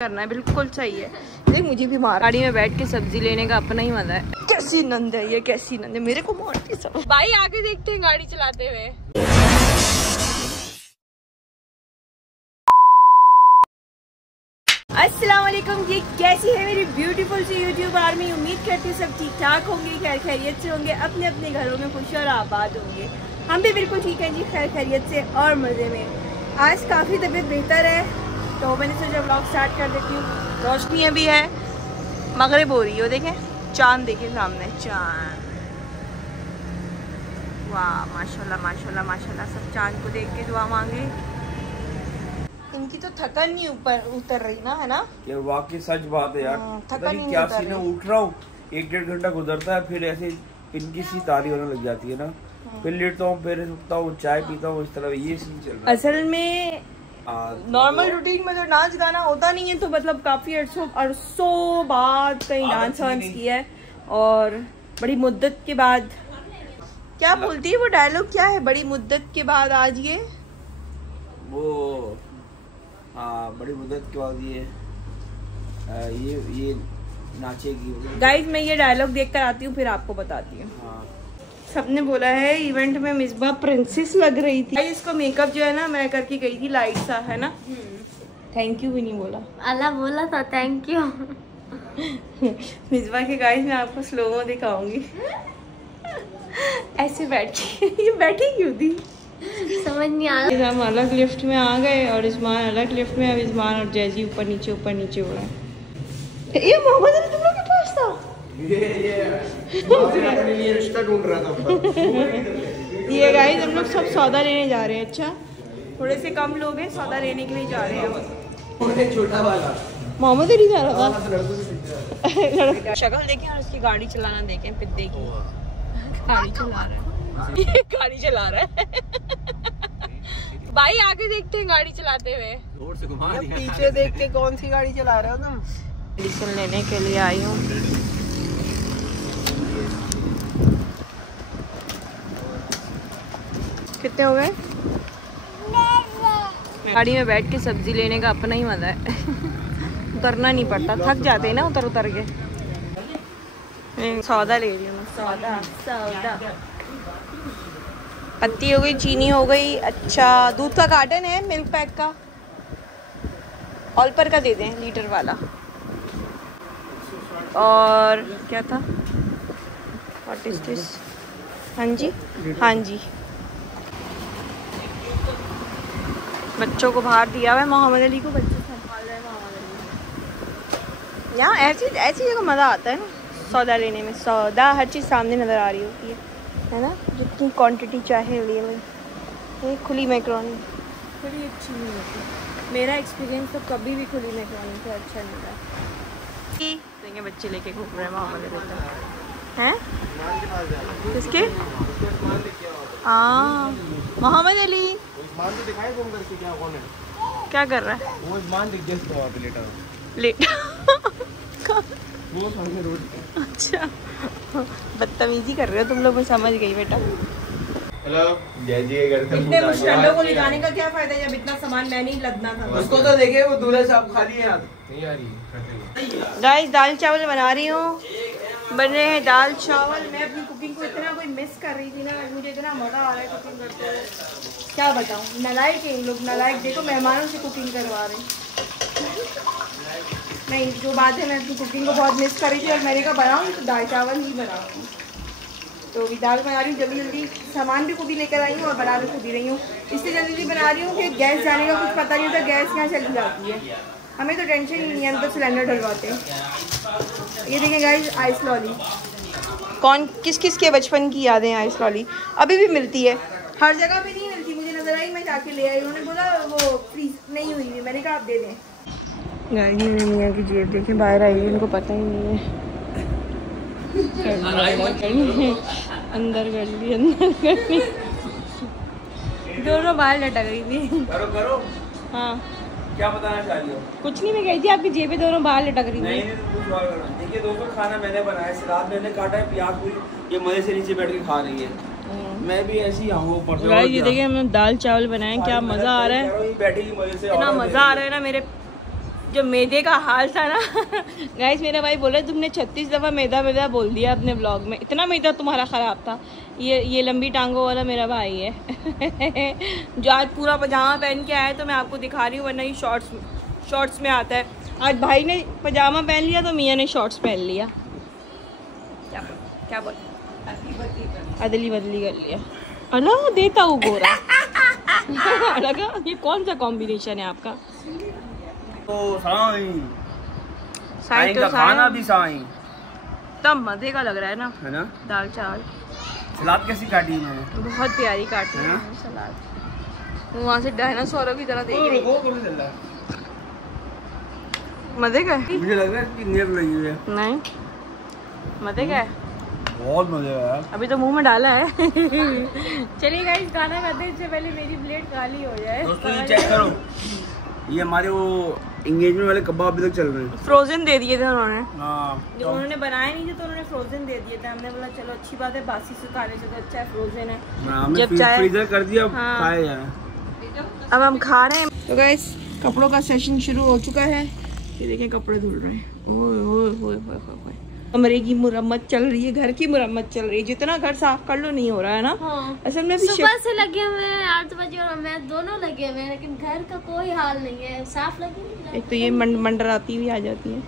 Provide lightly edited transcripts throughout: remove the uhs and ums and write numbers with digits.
करना है, बिल्कुल सही है। देख मुझे भी मार, गाड़ी में बैठ के सब्जी लेने का अपना ही मजा है। कैसी नंद है ये, कैसी नंद है, मेरे को मारती सब। भाई आगे देखते हैं गाड़ी चलाते हुए। अस्सलाम वालेकुम जी, कैसी है मेरी ब्यूटीफुल सी यूट्यूब आर्मी। उम्मीद करती हूँ सब ठीक ठाक होंगे, खैर खैरियत से होंगे, अपने अपने घरों में खुश और आबाद होंगे। हम भी बिल्कुल ठीक है जी, खैर खैरियत से और मज़े में। आज काफ़ी तबीयत बेहतर है तो मैंने सोचा व्लॉग स्टार्ट कर देती हूँ। रोशनी अभी है, मगरिब हो रही हो, देखें चांद, देखें सामने चांद। वाह माशाल्लाह माशाल्लाह माशाल्लाह, सब चांद को देख के दुआ मांगे। इनकी तो थकन नहीं ऊपर उतर रही ना, है ना यार, वाकई सच बात है यार। थकन नहीं क्या उतर सीन है, रही। उठ रहा हूँ 1-1.5 घंटा गुजरता है, फिर ऐसे इनकी सी तारी होने लग जाती है ना, फिर लेटता हूँ, फिर उठता हूँ, चाय पीता हूँ, इस तरह ये सीन चल रहा है। असल में नॉर्मल रूटीन में तो नाच गाना होता नहीं है, तो मतलब काफी अरसों बाद कहीं डांस वांस किया है, और बड़ी मुद्दत के बाद। क्या बोलती है वो डायलॉग, क्या है, बड़ी मुद्दत के बाद आज ये वो, हाँ बड़ी मुद्दत के बाद ये नाचेगी। गाइस मैं ये डायलॉग देख कर आती हूँ, फिर आपको बताती हूँ। हाँ। सबने बोला है इवेंट में मिसबा प्रिंसेस लग रही थी। इसको मेकअप जो है ना मैं करके गई थी, लाइट सा, है ना। थैंक यू भी नहीं बोला, अल्लाह बोला था थैंक यू। मिसबा के गाइस मैं आपको स्लोमो दिखाऊंगी। ऐसे बैठी ये बैठी क्यों थी समझ नहीं आ रहा। हम अलग लिफ्ट में आ गए और इस्मान अलग लिफ्ट में। अब इस्मान और जैजी ऊपर नीचे हो रहे हैं। ये मोहम्मद अली तुम लोग के पास था? अपने लिए रिश्ता ढूंढ रहा था। ये गाइस हम लोग सब सौदा लेने जा रहे हैं। अच्छा थोड़े से कम लोग हैं, सौदा लेने के लिए जा रहे हैं। छोटा वाला मोहम्मद अली जा रहा था। शक्ल देखें और उसकी गाड़ी चलाना देखें, पिद्दे की गाड़ी चला रहा है। ये गाड़ी चला रहा है। भाई आगे देखते हैं गाड़ी चलाते हुए। जोर से घुमा दिया। पीछे देख के कौन सी गाड़ी चला रहे हो तुम? मेडिसिन लेने के लिए आई हूँ। कितने हो गए? गाड़ी में बैठ के सब्जी लेने का अपना ही मजा है। उतरना नहीं पड़ता, थक जाते हैं ना उतर के। सौदा ले रही हूँ, सौदा पत्ती हो गई, चीनी हो गई। अच्छा दूध का कार्टन है, मिल्क पैक का, ऑलपर का दे दें, लीटर वाला। और क्या था, व्हाट इज दिस? हाँ जी हाँ जी। बच्चों को बाहर दिया हुआ है, मोहम्मद अली को बच्चे संभाल रहे हैं। मोहम्मद अली यहाँ ऐसी जगह मज़ा आता है ना सौदा लेने में। सौदा हर चीज़ सामने नज़र आ रही होती है ना, जितनी क्वांटिटी चाहे ले लो। ये खुली मैक्रोनी बड़ी अच्छी नहीं होती, मेरा एक्सपीरियंस तो कभी भी खुली मैक्रोनी से अच्छा नहीं रहा। देंगे बच्चे लेके घूम रहे हैं मोहम्मद अली हैं, किसके? हाँ मोहम्मद अली क्या कर रहा है? वो मान दिख गया वहाँ पे लेटा वो सामने रोड। अच्छा बदतमीजी कर रहे हो तुम लोग, मैं समझ गई बेटा। हेलो जैजी के घर से इतने मुश्किलों को ले जाने का क्या फायदा जब इतना सामान मैंने ही लदना था। उसको तो देखे, वो दूल्हे साहब खाली हैं, नहीं आ रही। गाइस दाल चावल बना रही हूँ, बन रहे हैं दाल चावल। मैं अपनी कुकिंग को इतना कोई मिस कर रही थी ना, मुझे इतना मज़ा आ रहा है कुकिंग करते हुए, क्या बताऊँ। नालायक है लोग, नालायक। देखो मेहमानों से कुकिंग करवा रहे हैं। नहीं जो बात है, मैं अपनी कुकिंग को बहुत मिस कर रही थी और मैंने कहा बनाऊँ तो दाल चावल ही बनाऊँ। तो अभी दाल बना रही हूँ, जल्दी सामान भी खुद ही लेकर आई हूँ और बना भी खुद ही रही हूँ। इसलिए जल्दी बना रही हूँ कि गैस जाने का कुछ पता नहीं होता, गैस यहाँ चली जाती है, हमें तो टेंशन ही नहीं है, अंदर सिलेंडर डलवाते हैं। ये देखें गाइस आइस लॉली, कौन किस किस के बचपन की यादें आइस लॉली अभी भी मिलती है, हर जगह पे नहीं मिलती। मुझे नजर आई, मैं जाके ले आई। उन्होंने बोला वो फ्रीज नहीं हुई है, मैंने कहा आप दे दें। गाइस मेरे मियाँ की जेब देखें बाहर आई है, इनको पता ही नहीं है। अंदर कर ली दोनों बाहर लटक रही थी। करो हाँ क्या बताना चाह रही हो? कुछ नहीं, मैं कही थी आपकी जेबें दोनों बाहर लटक रही थी। नहीं कुछ और करना। देखिए दोस्तों, खाना मैंने बनाया, सलाद मैंने काटा है, प्याज पूरी ये मजे से नीचे बैठ के खा रही है। मैं भी ऐसी ही हूँ ऊपर से। ये देखिए हमने दाल चावल बनाए, क्या मज़ा आ रहा है, बैठी मजे से, इतना मज़ा आ रहा है ना मेरे जो मैदे का हाल था ना गाइस, मेरा भाई बोला तुमने 36 दफ़ा मैदा बोल दिया अपने ब्लॉग में, इतना मैदा तुम्हारा ख़राब था। ये लंबी टांगों वाला मेरा भाई है जो आज पूरा पजामा पहन के आया, तो मैं आपको दिखा रही हूँ, वरना ये शॉर्ट्स में आता है। आज भाई ने पजामा पहन लिया तो मियाँ ने शॉर्ट्स पहन लिया। क्या बोल अदली बदली कर लिया। अला देता हूँ गोरा लगा। ये कौन सा कॉम्बिनेशन है आपका? तो साईं तो का खाना भी साईं तब मजे का लग रहा है ना, दाल चावल। सलाद कैसी काटी है मैंने? बहुत प्यारी काटी है सलाद। वहाँ से डायनासोरों की तरह देख रही है। मजे का है? मुझे लग रहा है कि नींद लगी है। नहीं मजे का है, बहुत मजे है। अभी तो मुंह में डाला है चलिए गाइस, खाना खाते हैं, इससे पहले मेरी प्लेट खाली हो जाए। दोस्तों ये चेक करो, ये हमारे वो एंगेजमेंट वाले कबाब अभी तक चल रहे हैं। फ्रोजन दे दिए थे उन्होंने। हाँ, जो उन्होंने बनाए नहीं थे तो उन्होंने फ्रोजन दे दिए थे। हमने बोला चलो अच्छी बात है, बासी से खाने से तो अच्छा है फ्रोजन है। हमने फ्रीजर कर दिया, अब खाया जाए। अब हम खा रहे हैं। तो गाइस कपड़ों का सेशन शुरू हो चुका है। ये देखें कपड़े धुल रहे हैं। कमरे की मुरम्मत चल रही है, घर की मुरम्मत चल रही है। जितना घर साफ कर लो नहीं हो रहा है ना। हाँ। असल में सुबह से लगे हुए हैं 8 बजे और मैं दोनों लगे हुए हैं, लेकिन घर का कोई हाल नहीं है, साफ लगे नहीं। एक तो ये मंडराती हुई आ जाती है,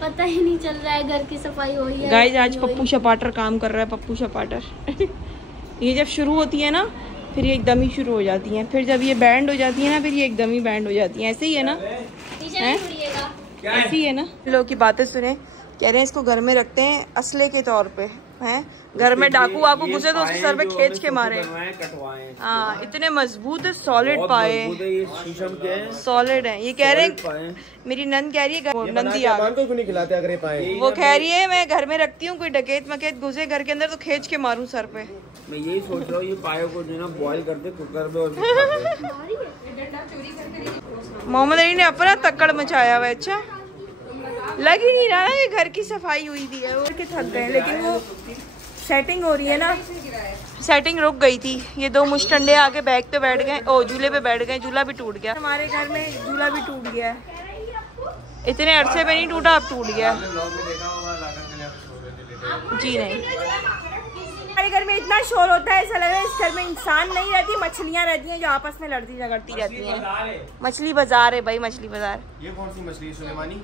पता ही नहीं चल रहा है घर की सफाई हो रही है। गाइस आज पप्पू शपाटर काम कर रहा है, पप्पू शपाटर ये जब शुरू होती है ना, फिर ये एकदम ही शुरू हो जाती है। फिर जब ये बैंड हो जाती है ना, फिर ये एकदम ही बैंड हो जाती है। ऐसे ही है ना, ऐसे ही है ना। लोगों की बातें सुने, कह रहे हैं इसको घर में रखते हैं असले के तौर पे, हैं घर में डाकू वाकू घुसे तो उसके सर पे खींच के मारे। हाँ इतने मजबूत है, सॉलिड पाए, सॉलिड है। ये कह रहे हैं, मेरी नंद कह रही है, नंदी आ नहीं खिलाते अगर ये पाए। वो कह रही है मैं घर में रखती हूँ, कोई डकैत मकैत घुसे घर के अंदर तो खींच के मारूं सर पे। मैं यही सोच रहा हूँ ये पायों को जो ना बॉईल कर दे कुकर में और मोहम्मद अली ने अपना तक्कड़ मचाया हुआ। अच्छा लग ही नहीं रहा है कि घर की सफाई हुई थी है। वो के थक गए, लेकिन वो सेटिंग हो रही है ना, सेटिंग रुक गई थी। ये दो मुश्तंडे आके बैग पे बैठ गए, ओ झूले पे बैठ गए, झूला भी टूट गया। हमारे घर में झूला भी टूट गया, इतने अरसे पे नहीं टूटा, अब टूट गया। जी नहीं, हमारे घर में इतना शोर होता है, ऐसा लग रहा है इस घर में इंसान नहीं रहती, मछलियाँ रहती हैं जो आपस में लड़ती झगड़ती रहती हैं। मछली बाजार है भाई, मछली बाजार। ये कौन सी मछली है? सुलेमानी?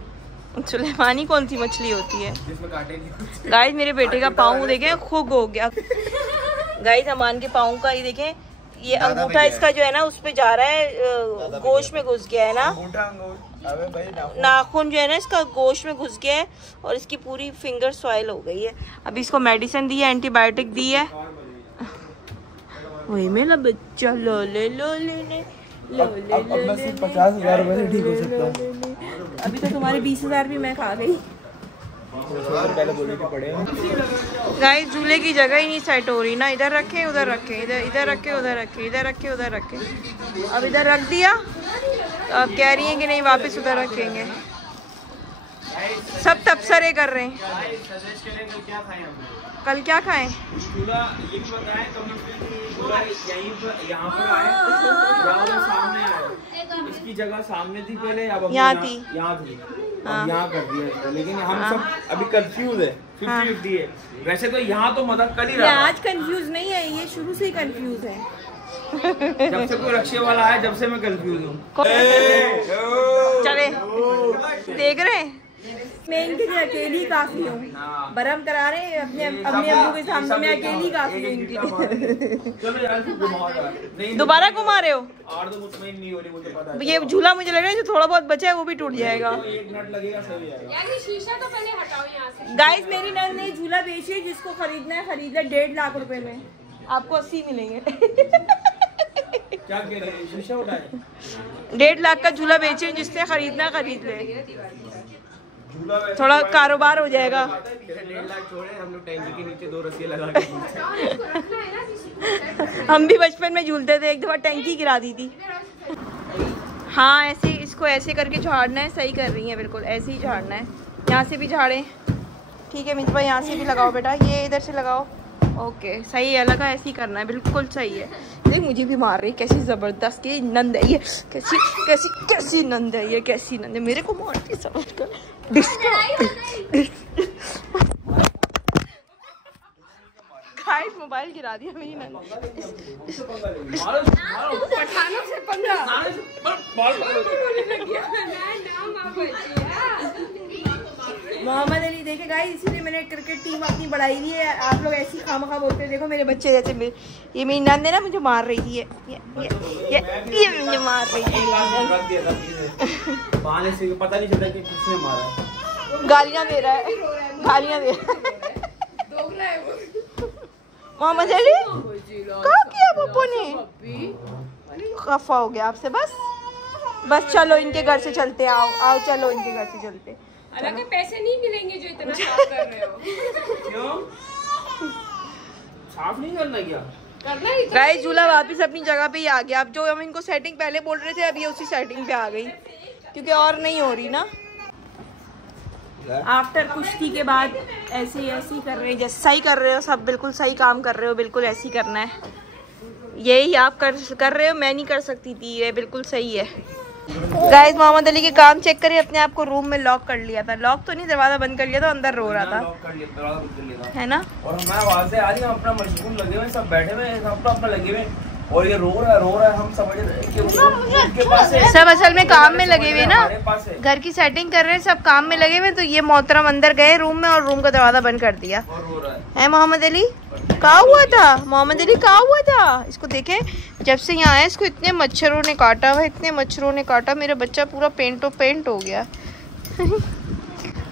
सुलेमानी कौन सी मछली होती है? जिसमें कांटे नहीं। गाइस मेरे बेटे का पाँव देखें, खुग हो गया। गाइस अमान के पाँव का ही देखें, ये अंगूठा इसका जो है ना उस पे जा रहा है, गोश्त में घुस गया है ना। नाखून जो है ना इसका गोश्त में घुस गया है और इसकी पूरी फिंगर सॉइल हो गई है। अभी इसको मेडिसिन दी है, एंटीबायोटिक दी है। वही मेरा बच्चा लो ले लो ले ले लो ले ले ले 50,000 रुपए से ठीक हो सकता हूँ। अभी तो तुम्हारे 20,000 भी मैं खा गई। गाइस झूले की जगह ही नहीं सेट हो रही ना, इधर रखे उधर रखे, इधर रखे उधर रखे, इधर रखे उधर रखे। अब इधर रख दिया तो अब कह रही हैं कि नहीं वापस उधर रखेंगे। सब तबसरे कर रहे हैं। कल क्या खाएं? इसकी जगह सामने थी पहले, अब यहाँ थी, यहाँ कर दिया, लेकिन हम सब अभी कंफ्यूज है, 50-50 है। वैसे तो यहाँ तो मदद कर ही रहा है। आज कंफ्यूज नहीं है, ये शुरू से ही कंफ्यूज है। जब से कोई रक्षे वाला है, जब से मैं कंफ्यूज हूँ। चले देख रहे हैं, मैं इनके लिए अकेली काफी हूँ। बरम करा रहे हैं अपने अम्मू के सामने, मैं अकेली काफी हूँ इनके लिए। दोबारा घुमा रहे हो? ये झूला मुझे लग रहा है जो थोड़ा बहुत बचा है वो भी टूट जाएगा। गाइस मेरी नंद ने झूला बेची, जिसको खरीदना है खरीद ले, 1.5 लाख रुपए में आपको 80 मिलेंगे। क्या कह रहे हैं? शीशा उठाए? 1.5 लाख का झूला बेचे, जिसने खरीदना खरीद ले, थोड़ा कारोबार हो जाएगा। 1.5 लाख छोड़े, हम लोग टैंकी के नीचे 2 रस्सी लगा के हम भी बचपन में झूलते थे, एक दफा टैंकी गिरा दी थी। हाँ ऐसे इसको ऐसे करके झाड़ना है, सही कर रही है, बिल्कुल ऐसे ही झाड़ना है। यहाँ से भी झाड़ें, ठीक है मिंजबा, यहाँ से भी लगाओ बेटा, ये इधर से लगाओ, ओके सही है, लगा ऐसे ही करना है, बिल्कुल सही है। देख मुझे भी मार रही, कैसी जबरदस्त की नंद है ये, कैसी कैसी कैसी नंद है ये, कैसी नंद है, मेरे को मारती समझ कर। मोबाइल गिरा दिया मेरी नंद। से पंगा मोहम्मद अली देखे गाइस, इसीलिए मैंने क्रिकेट टीम अपनी बढ़ाई हुई है। आप लोग ऐसी खामखा बोलते हैं, देखो मेरे बच्चे जैसे ये मेरी नंद है ना, मुझे मार रही थी, ये मुझे मार रही थी। पता नहीं चलता कि किसने मारा, गालियां दे रहा है, गालियां दे रहा है। मोहम्मद अली क्या किया पप्पू ने? खफा हो गया आपसे। बस चलो इनके घर से चलते, आओ चलो इनके घर से चलते। हालांकि पैसे नहीं मिलेंगे जो इतना साफ कर रहे हो। क्यों साफ नहीं करना क्या? करना ही गाइस झूला वापस अपनी जगह पे ही आ गया। अब जो हम इनको सेटिंग पहले बोल रहे थे, अब ये उसी सेटिंग पे आ गई, क्योंकि और नहीं हो रही ना। आफ्टर कुश्ती के बाद ऐसे ही कर रहे हैं, जैसे सही कर रहे हो सब, बिल्कुल सही काम कर रहे हो, बिल्कुल ऐसे ही करना है। यही आप कर रहे हो, मैं नहीं कर सकती थी, ये बिल्कुल सही है। गाइस मोहम्मद अली के काम चेक करिए, अपने आप को रूम में लॉक कर लिया था, लॉक तो नहीं, दरवाजा बंद कर लिया था, अंदर रो रहा था, है ना। और हमारे आवाजें आ रही है, अपना मशगूल लगे हुए, सब बैठे हुए, सब अपना लगे हुए, और ये रो रहा है, हम समझ रहे हैं कि उनके पास है। सब असल में काम में लगे हुए ना, घर की सेटिंग कर रहे हैं, सब काम में लगे हुए। तो ये मोहतरम अंदर गए रूम में और रूम का दरवाजा बंद कर दिया है। मोहम्मद अली कहाँ हुआ था? मोहम्मद अली कहाँ हुआ था? इसको देखें, जब से यहाँ आया इसको इतने मच्छरों ने काटा हुआ, इतने मच्छरों ने काटा, मेरा बच्चा पूरा पेंट हो गया।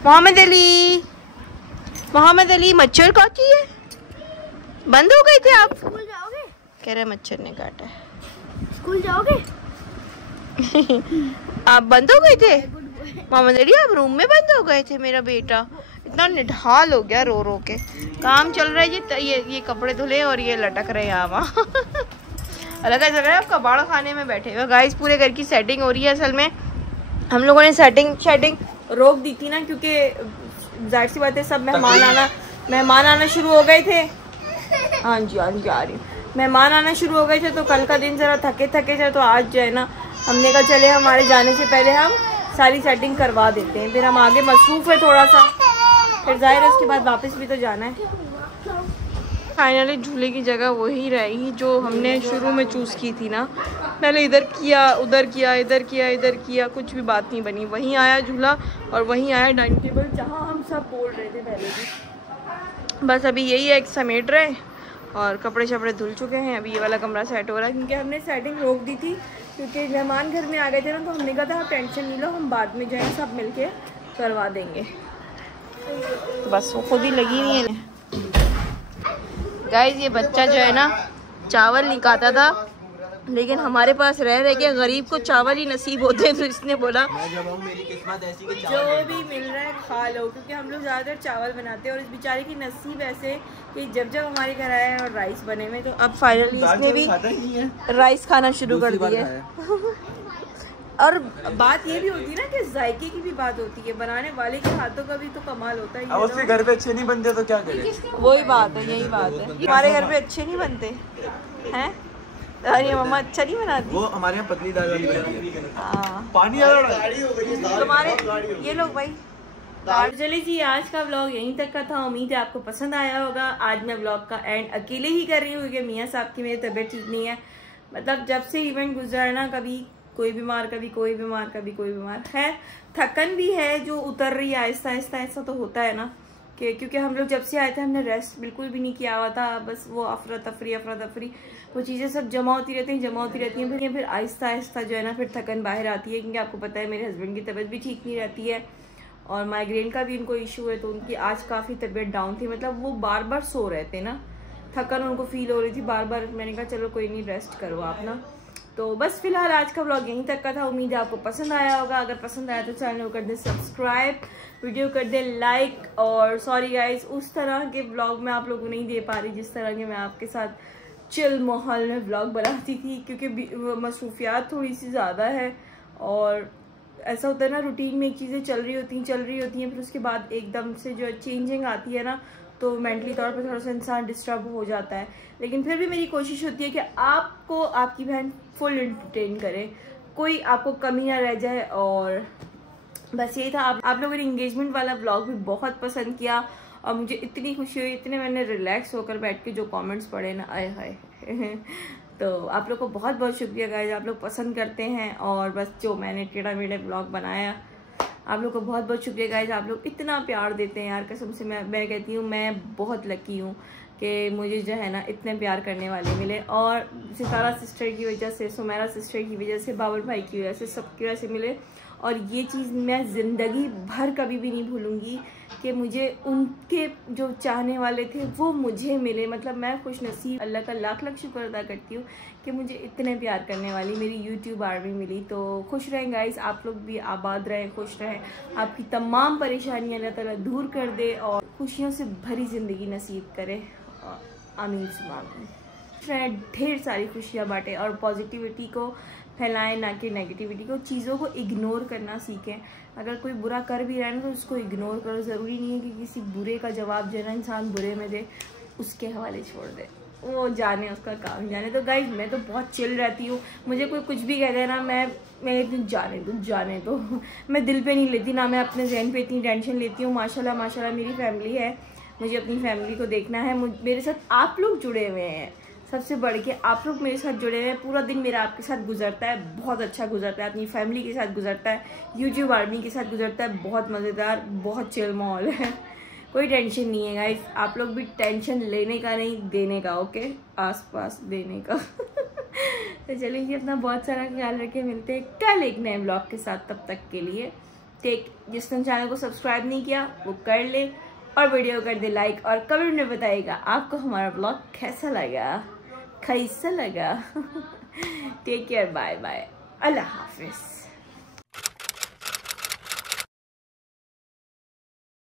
मोहम्मद अली मच्छर काटी है, बंद हो गए थे आप? स्कूल जाओगे? कह रहे मच्छर ने काटा है। स्कूल जाओगे? आप बंद हो गए थे मोहम्मद अली, आप रूम में बंद हो गए थे। मेरा बेटा इतना निढाल हो गया रो रो के। काम चल रहा है, ये कपड़े धुले और ये लटक रहे हैं यहाँ वहाँ। अलग चल रहा है, आप कबाड़ खाने में बैठे हुए। गाइस पूरे घर की सेटिंग हो रही है। असल में हम लोगों ने सेटिंग रोक दी थी ना, क्योंकि जाहिर सी बात है सब मेहमान आना शुरू हो गए थे। हाँ जी आ रही, मेहमान आना शुरू हो गए थे, तो कल का दिन जरा थके थे, तो आज जो है ना हमने कहा चले हमारे जाने से पहले हम सारी सेटिंग करवा देते हैं, फिर हम आगे मसरूफ है थोड़ा सा, फिर जाहिर है उसके बाद वापस भी तो जाना है। फाइनली झूले की जगह वही रहेगी जो हमने शुरू में चूज़ की थी ना, पहले इधर किया, उधर किया, इधर किया, कुछ भी बात नहीं बनी। वहीं आया झूला और वहीं आया डाइनिंग टेबल, जहाँ हम सब बोल रहे थे पहले भी। बस अभी यही है, एक समेट रहे और कपड़े शपड़े धुल चुके हैं। अभी ये वाला कमरा सेट हो रहा है, क्योंकि हमने सेटिंग रोक दी थी, क्योंकि मेहमान घर में आ गए थे ना, तो हमने कहा था आप टेंशन नहीं लो, हम बाद में जो है सब मिलके करवा देंगे। तो बस वो खुद ही लगी हुई है। गाइस ये बच्चा जो है ना चावल नहीं खाता था, लेकिन हमारे पास रह के गरीब को चावल ही नसीब होते हैं, तो इसने बोला मेरी किस्मत ऐसी कि जो भी मिल रहा है खा लो, क्योंकि हम लोग ज़्यादातर चावल बनाते हैं और इस बेचारे की नसीब ऐसे कि जब हमारे घर आया और राइस बने हुए, तो अब फाइनली इसने भी राइस खाना शुरू कर दिया है। और बात ये भी होती है ना कि जायके की भी बात होती है, बनाने वाले के हाथों का भी तो कमाल होता है। अब उसके घर पे अच्छे नहीं बनते तो क्या करें? वही बात है, यही बात है। हमारे घर पे अच्छे नहीं बनते हैं, अरे मम्मा अच्छा नहीं बनाती। वो हमारे यहाँ पतली दाल वाली बनती है। हाँ पानी तुम्हारे ये लोग भाई। चलिए जी, आज का व्लॉग यहीं तक का था। उम्मीद है आपको पसंद आया होगा। आज मैं व्लॉग का एंड अकेले ही कर रही हूँ, क्योंकि मियाँ साहब की मेरी तबीयत ठीक नहीं है। मतलब जब से इवेंट गुजरा है ना, कभी कोई बीमार, कभी कोई बीमार है। थकन भी है जो उतर रही है आहिस्ता आहिस्ता, ऐसा तो होता है ना, कि क्योंकि हम लोग जब से आए थे हमने रेस्ट बिल्कुल भी नहीं किया हुआ था। बस वो अफरा तफरी वो चीज़ें सब जमा होती रहती हैं, फिर आहिस्ता आहिस्ता जो है ना फिर थकन बाहर आती है। क्योंकि आपको पता है मेरे हस्बैंड की तबीयत भी ठीक नहीं रहती है और माइग्रेन का भी उनको इशू है, तो उनकी आज काफ़ी तबीयत डाउन थी। मतलब वो बार बार सो रहे थे ना, थकन उनको फील हो रही थी बार बार। मैंने कहा चलो कोई नहीं, रेस्ट करो आप ना। तो बस फिलहाल आज का व्लॉग यहीं तक का था। उम्मीद है आपको पसंद आया होगा। अगर पसंद आया तो चैनल को कर दे सब्सक्राइब, वीडियो कर दे लाइक। और सॉरी गाइस, उस तरह के व्लॉग मैं आप लोगों को नहीं दे पा रही जिस तरह के मैं आपके साथ चिल माहौल में व्लॉग बनाती थी, क्योंकि मसरूफियात थोड़ी सी ज़्यादा है। और ऐसा होता है ना, रूटीन में एक चीज़ें चल रही होती हैं, फिर उसके बाद एकदम से जो चेंजिंग आती है ना, तो मेंटली तौर पर थोड़ा सा इंसान डिस्टर्ब हो जाता है। लेकिन फिर भी मेरी कोशिश होती है कि आपको आपकी बहन फुल एंटरटेन करे, कोई आपको कमी ना रह जाए। और बस यही था। आप लोगों ने इंगेजमेंट वाला व्लॉग भी बहुत पसंद किया और मुझे इतनी खुशी हुई, इतने मैंने रिलैक्स होकर बैठ के जो कमेंट्स पढ़े ना, आए हाय तो आप लोग को बहुत बहुत शुक्रिया गाइस, आप लोग पसंद करते हैं। और बस जो मैंने टेढ़ा मेढ़ा व्लॉग बनाया, आप लोग को बहुत बहुत शुक्रिया गाइस, आप लोग इतना प्यार देते हैं यार, कसम से मैं कहती हूँ मैं बहुत लकी हूँ कि मुझे जो है ना इतने प्यार करने वाले मिले। और सितारा सिस्टर की वजह से, सुमेरा सिस्टर की वजह से, बाबर भाई की वजह से, सबकी वजह से मिले। और ये चीज़ मैं ज़िंदगी भर कभी भी नहीं भूलूंगी कि मुझे उनके जो चाहने वाले थे वो मुझे मिले। मतलब मैं खुश नसीब, अल्लाह का लाख लाख शुक्र अदा करती हूँ कि मुझे इतने प्यार करने वाली मेरी यूट्यूब आर्मी मिली। तो खुश रहें गाइस, आप लोग भी आबाद रहें, खुश रहें, आपकी तमाम परेशानियाँ अल्लाह ताला दूर कर दे और खुशियों से भरी ज़िंदगी नसीब करे। आमीन सुबह आमीन। ढेर सारी खुशियाँ बांटें और पॉजिटिविटी को फैलाएं, ना कि नेगेटिविटी को। चीज़ों को इग्नोर करना सीखें। अगर कोई बुरा कर भी रहा है ना तो उसको इग्नोर करो। ज़रूरी नहीं है कि किसी बुरे का जवाब जो है ना इंसान बुरे में दे, उसके हवाले छोड़ दे, वो जाने, उसका काम जाने। तो गाइस मैं तो बहुत चिल रहती हूँ, मुझे कोई कुछ भी कह देना मैं एक दिन जाने दो मैं दिल पे नहीं लेती, ना मैं अपने जहन पे इतनी टेंशन लेती हूँ। माशाल्लाह माशाल्लाह मेरी फैमिली है, मुझे अपनी फैमिली को देखना है। मेरे साथ आप लोग जुड़े हुए हैं, सबसे बढ़ के आप लोग मेरे साथ जुड़े हुए हैं। पूरा दिन मेरा आपके साथ गुजरता है, बहुत अच्छा गुजरता है, अपनी फैमिली के साथ गुजरता है, यूट्यूब आर्मी के साथ गुजरता है। बहुत मज़ेदार, बहुत चिल माहौल है, कोई टेंशन नहीं है गाइस। आप लोग भी टेंशन लेने का नहीं, देने का, ओके, आसपास देने का तो चलिए जी, अपना बहुत सारा ख्याल रखें, मिलते हैं कल एक नए ब्लॉग के साथ। तब तक के लिए जिसने चैनल को सब्सक्राइब नहीं किया वो कर ले और वीडियो कर दे लाइक, और कमेंट में बताइएगा आपको हमारा ब्लॉग कैसा लगा। टेक केयर, बाय बाय, अल्लाह हाफिज़।